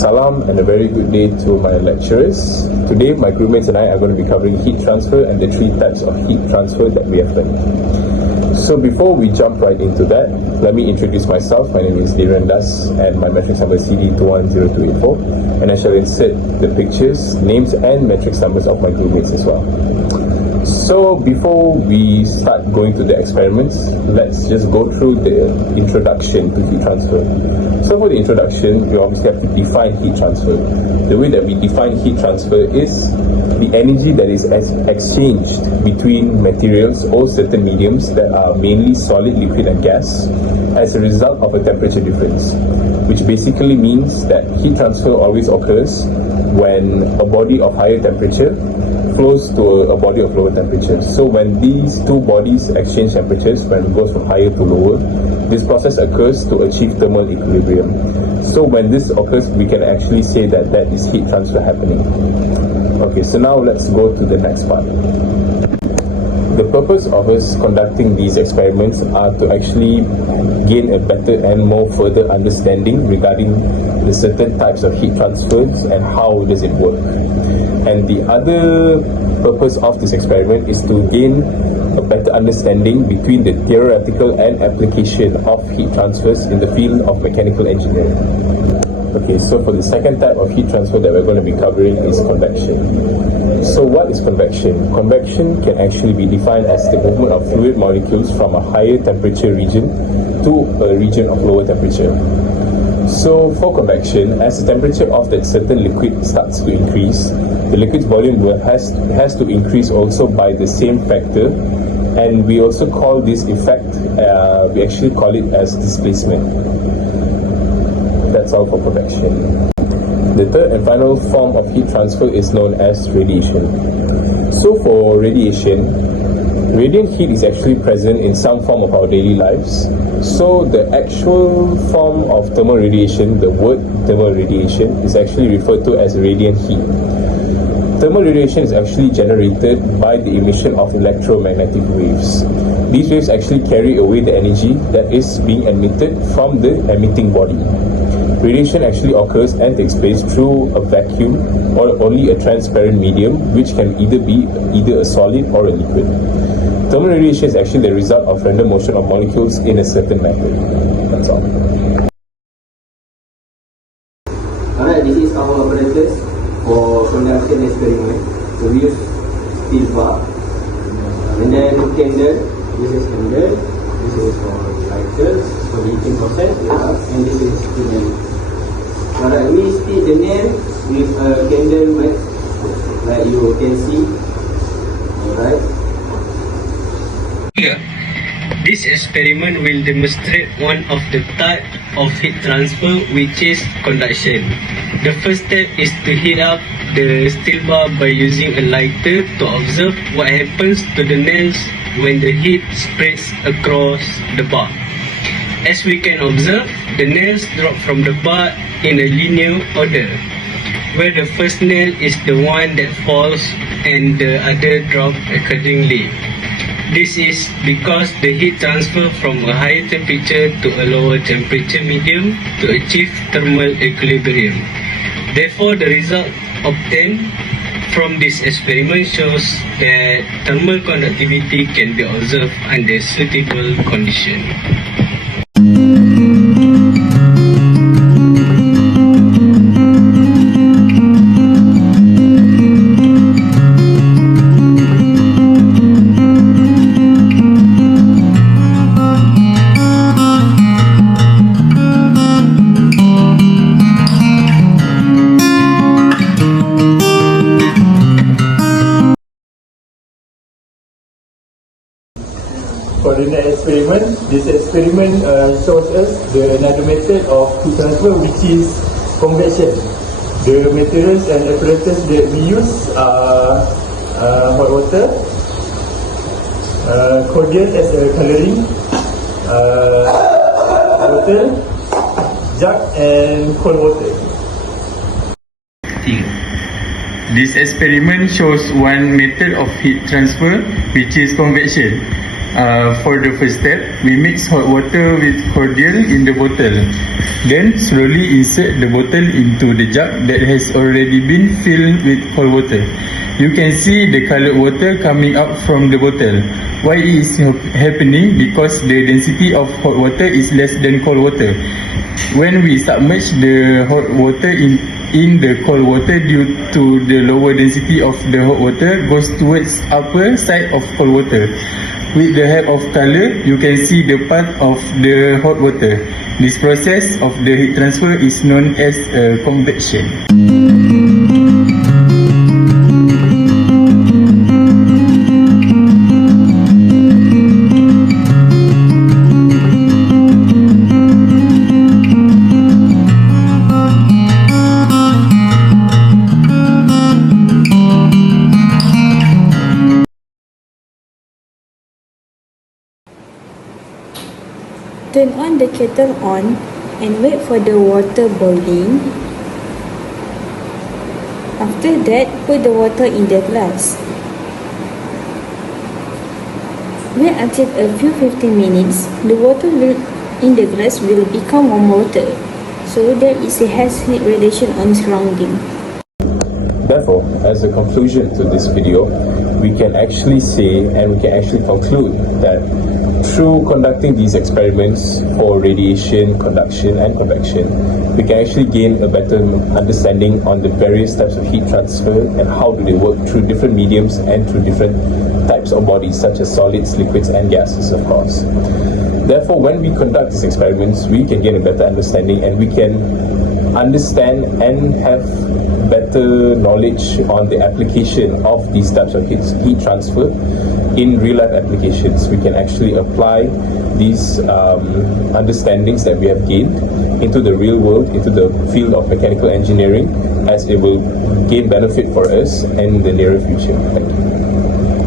Salam and a very good day to my lecturers. Today my groupmates and I are going to be covering heat transfer and the 3 types of heat transfer that we have learned. So before we jump right into that, let me introduce myself. My name is Dhiren Das and my matrix number is CD210284, and I shall insert the pictures, names and matrix numbers of my groupmates as well. So before we start going to the experiments, let's just go through the introduction to heat transfer. So for the introduction, we obviously have to define heat transfer. The way that we define heat transfer is the energy that is exchanged between materials or certain mediums that are mainly solid, liquid and gas as a result of a temperature difference, which basically means that heat transfer always occurs when a body of higher temperature flows to a body of lower temperature. So when these two bodies exchange temperatures, when it goes from higher to lower, this process occurs to achieve thermal equilibrium. So when this occurs, we can actually say that that is heat transfer happening. Okay, so now let's go to the next part. The purpose of us conducting these experiments are to actually gain a better and more further understanding regarding the certain types of heat transfers and how does it work. And the other purpose of this experiment is to gain a better understanding between the theoretical and application of heat transfers in the field of mechanical engineering. Okay, so for the second type of heat transfer that we're going to be covering is convection. So what is convection? Convection can actually be defined as the movement of fluid molecules from a higher temperature region to a region of lower temperature. So for convection, as the temperature of that certain liquid starts to increase, the liquid's volume has to increase also by the same factor, and we also call this effect, we actually call it as displacement. That's all for convection. The third and final form of heat transfer is known as radiation. So for radiation, radiant heat is actually present in some form of our daily lives. So the actual form of thermal radiation, the word thermal radiation, is actually referred to as radiant heat. Thermal radiation is actually generated by the emission of electromagnetic waves. These waves actually carry away the energy that is being emitted from the emitting body. Radiation actually occurs and takes place through a vacuum or only a transparent medium, which can either be a solid or a liquid. Thermal radiation is actually the result of random motion of molecules in a certain method. That's all. Alright, this is our apparatus for conduction experiment. So we use steel bar, and then candle. This is candle. This is for lighters for the heating process, and this is the nail. Alright, we speed the nail with a candle wax, like you can see. Alright. Here, this experiment will demonstrate one of the type of heat transfer, which is conduction. The first step is to heat up the steel bar by using a lighter to observe what happens to the nails when the heat spreads across the bar. As we can observe, the nails drop from the bar in a linear order, where the first nail is the one that falls and the other drop accordingly. This is because the heat transfer from a higher temperature to a lower temperature medium to achieve thermal equilibrium. Therefore, the result obtained from this experiment shows that thermal conductivity can be observed under suitable conditions. For the next experiment, this experiment shows us another method of heat transfer, which is convection. The materials and apparatus that we use are hot water, cordial as a colouring, bottle, jug and cold water. This experiment shows one method of heat transfer, which is convection. For the first step, we mix hot water with cordial in the bottle. Then slowly insert the bottle into the jug that has already been filled with cold water. You can see the colored water coming out from the bottle. Why it is happening? Because the density of hot water is less than cold water. When we submerge the hot water in the cold water, due to the lower density of the hot water, goes towards upper side of cold water. With the help of color, you can see the path of the hot water. This process of the heat transfer is known as convection. Turn on the kettle and wait for the water boiling. After that, put the water in the glass. Wait until a few 15 minutes. The water in the glass will become warm water, so there is a heat radiation on surrounding. Therefore, as a conclusion to this video, we can actually say and we can actually conclude that through conducting these experiments for radiation, conduction and convection, we can actually gain a better understanding on the various types of heat transfer and how do they work through different mediums and through different types of bodies such as solids, liquids and gases, of course. Therefore, when we conduct these experiments, we can gain a better understanding and we can understand and have better knowledge on the application of these types of heat transfer in real life applications. We can actually apply these understandings that we have gained into the real world, into the field of mechanical engineering, as it will gain benefit for us in the nearer future. Thank you.